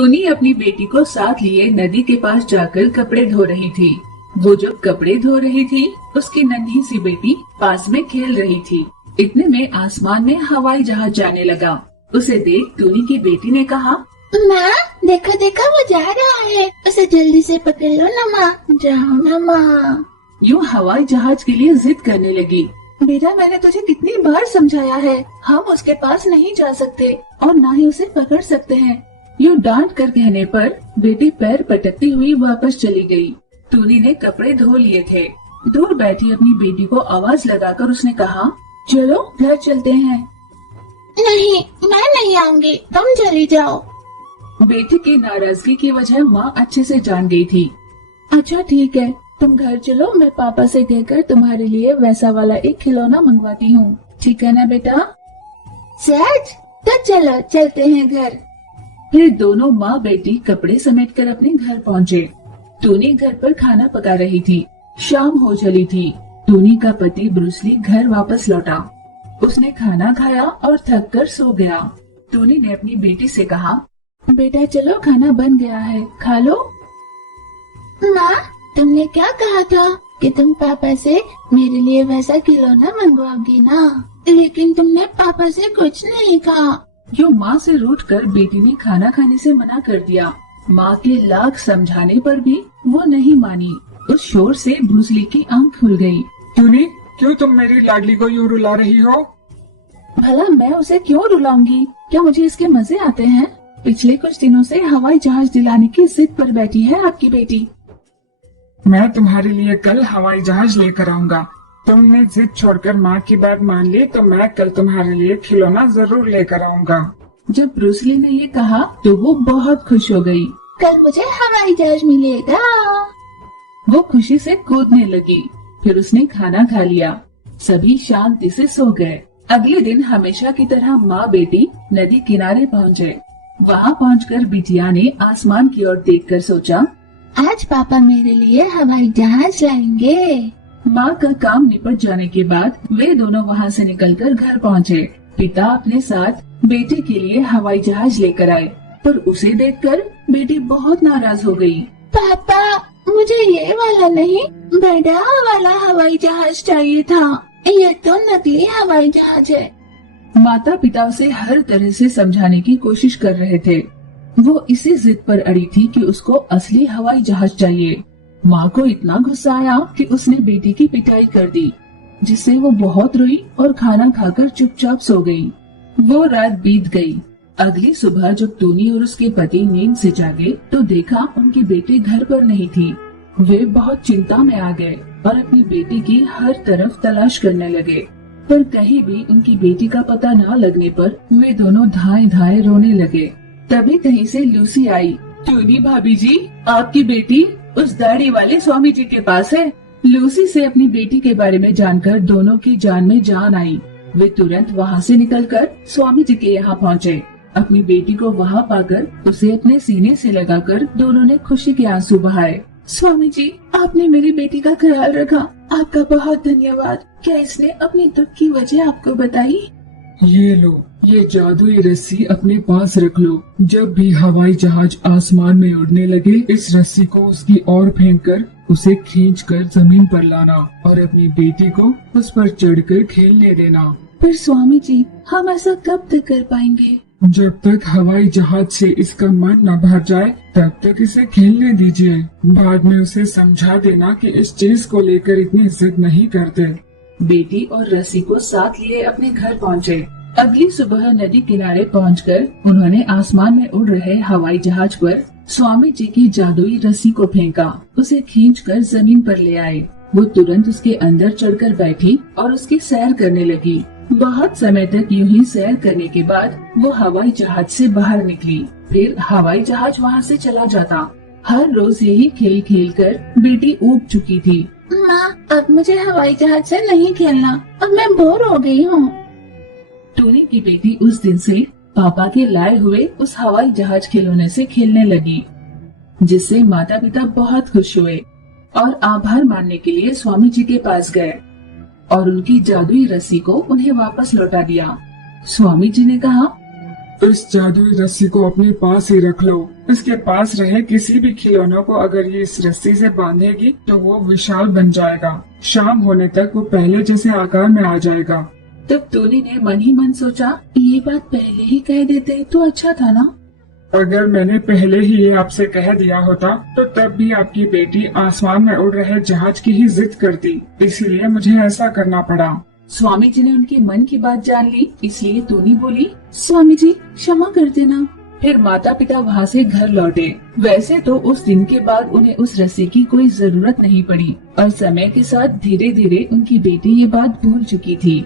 टूनी अपनी बेटी को साथ लिए नदी के पास जाकर कपड़े धो रही थी। वो जब कपड़े धो रही थी, उसकी नन्ही सी बेटी पास में खेल रही थी। इतने में आसमान में हवाई जहाज जाने लगा। उसे देख टूनी की बेटी ने कहा, माँ देखो देखो वो जा रहा है, उसे जल्दी से पकड़ लो ना माँ, जाओ ना माँ। यूँ हवाई जहाज के लिए जिद करने लगी। बेटा मैंने तुझे कितनी बार समझाया है, हम उसके पास नहीं जा सकते और ना ही उसे पकड़ सकते हैं। यूँ डांट कर कहने पर बेटी पैर पटकती हुई वापस चली गई। टूनी ने कपड़े धो लिए थे। दूर बैठी अपनी बेटी को आवाज लगाकर उसने कहा, चलो घर चलते हैं। नहीं मैं नहीं आऊंगी, तुम चली जाओ। बेटी की नाराजगी की वजह माँ अच्छे से जान गई थी। अच्छा ठीक है, तुम घर चलो, मैं पापा से कहकर तुम्हारे लिए वैसा वाला एक खिलौना मंगवाती हूँ, ठीक है ना बेटा? सच? तो चलो चलते हैं घर। फिर दोनों माँ बेटी कपड़े समेटकर अपने घर पहुँचे। टूनी घर पर खाना पका रही थी। शाम हो चली थी। टूनी का पति ब्रूसली घर वापस लौटा। उसने खाना खाया और थक कर सो गया। टूनी ने अपनी बेटी से कहा, बेटा चलो खाना बन गया है, खा लो। माँ तुमने क्या कहा था कि तुम पापा से मेरे लिए वैसा खिलौना मंगवाओगी ना, लेकिन तुमने पापा से कुछ नहीं कहा। जो माँ से रूठ कर बेटी ने खाना खाने से मना कर दिया। माँ के लाख समझाने पर भी वो नहीं मानी। उस शोर से ब्रूसली की आंख खुल गई। टूनी क्यों तुम मेरी लाडली को यूँ रुला रही हो? भला मैं उसे क्यों रुलाऊंगी? क्या मुझे इसके मजे आते हैं? पिछले कुछ दिनों से हवाई जहाज दिलाने की जिद पर बैठी है आपकी बेटी। मैं तुम्हारे लिए कल हवाई जहाज लेकर आऊंगा। तुमने जिद छोड़कर माँ की बात मान ली तो मैं कल तुम्हारे लिए खिलौना जरूर लेकर आऊंगा। जब ब्रूसली ने ये कहा तो वो बहुत खुश हो गई। कल मुझे हवाई जहाज मिलेगा। वो खुशी से कूदने लगी। फिर उसने खाना खा लिया। सभी शांति से सो गए। अगले दिन हमेशा की तरह माँ बेटी नदी किनारे पहुँचे। वहाँ पहुँचकर बिटिया ने आसमान की ओर देखकर सोचा, आज पापा मेरे लिए हवाई जहाज लाएंगे। माँ का काम निपट जाने के बाद वे दोनों वहाँ से निकलकर घर पहुँचे। पिता अपने साथ बेटे के लिए हवाई जहाज लेकर आए, पर उसे देखकर बेटी बहुत नाराज हो गई। पापा मुझे ये वाला नहीं, बड़ा वाला हवाई जहाज चाहिए था। ये तो नकली हवाई जहाज है। माता पिता उसे हर तरह से समझाने की कोशिश कर रहे थे। वो इसी जिद पर अड़ी थी कि उसको असली हवाई जहाज चाहिए। माँ को इतना गुस्सा आया कि उसने बेटी की पिटाई कर दी, जिससे वो बहुत रोई और खाना खाकर चुपचाप सो गई। वो रात बीत गई। अगली सुबह जब टूनी और उसके पति नींद से जागे तो देखा उनकी बेटी घर पर नहीं थी। वे बहुत चिंता में आ गए और अपनी बेटी की हर तरफ तलाश करने लगे, पर कहीं भी उनकी बेटी का पता न लगने पर वे दोनों धाए धाए रोने लगे। तभी कहीं से लूसी आई। टूनी भाभी जी, आपकी बेटी उस दाढ़ी वाले स्वामी जी के पास है। लूसी से अपनी बेटी के बारे में जानकर दोनों की जान में जान आई। वे तुरंत वहाँ से निकलकर स्वामी जी के यहाँ पहुँचे। अपनी बेटी को वहाँ पाकर उसे अपने सीने से लगाकर दोनों ने खुशी के आंसू बहाए। स्वामी जी, आपने मेरी बेटी का ख्याल रखा, आपका बहुत धन्यवाद। क्या इसने अपनी दुख की वजह आपको बताई? ये लो, ये जादुई रस्सी अपने पास रख लो। जब भी हवाई जहाज आसमान में उड़ने लगे, इस रस्सी को उसकी ओर फेंककर उसे खींचकर जमीन पर लाना और अपनी बेटी को उस पर चढ़कर खेलने देना। पर स्वामी जी, हम ऐसा कब तक कर पाएंगे? जब तक हवाई जहाज से इसका मन न भर जाए तब तक इसे खेलने दीजिए। बाद में उसे समझा देना कि इस चीज को लेकर इतनी जिद नहीं करते। बेटी और रस्सी को साथ लिए अपने घर पहुँचे। अगली सुबह नदी किनारे पहुंचकर उन्होंने आसमान में उड़ रहे हवाई जहाज पर स्वामी जी की जादुई रस्सी को फेंका। उसे खींचकर जमीन पर ले आए। वो तुरंत उसके अंदर चढ़कर बैठी और उसकी सैर करने लगी। बहुत समय तक यूं ही सैर करने के बाद वो हवाई जहाज से बाहर निकली। फिर हवाई जहाज वहाँ से चला जाता। हर रोज यही खेल खेल कर बेटी ऊब चुकी थी। माँ, अब मुझे हवाई जहाज से नहीं खेलना, अब मैं बोर हो गई हूँ। टूनी की बेटी उस दिन से पापा के लाए हुए उस हवाई जहाज खिलौने से खेलने लगी, जिससे माता पिता बहुत खुश हुए और आभार मानने के लिए स्वामी जी के पास गए और उनकी जादुई रस्सी को उन्हें वापस लौटा दिया। स्वामी जी ने कहा, इस जादुई रस्सी को अपने पास ही रख लो। इसके पास रहे किसी भी खिलौनों को अगर ये इस रस्सी से बांधेगी तो वो विशाल बन जाएगा। शाम होने तक वो पहले जैसे आकार में आ जाएगा। तब टोनी ने मन ही मन सोचा, ये बात पहले ही कह देते तो अच्छा था ना। अगर मैंने पहले ही ये आपसे कह दिया होता तो तब भी आपकी बेटी आसमान में उड़ रहे जहाज की ही जिद करती, इसीलिए मुझे ऐसा करना पड़ा। स्वामी जी ने उनके मन की बात जान ली, इसलिए टोनी बोली, स्वामी जी क्षमा कर देना। फिर माता पिता वहाँ से घर लौटे। वैसे तो उस दिन के बाद उन्हें उस रस्सी की कोई जरूरत नहीं पड़ी और समय के साथ धीरे धीरे उनकी बेटी ये बात भूल चुकी थी।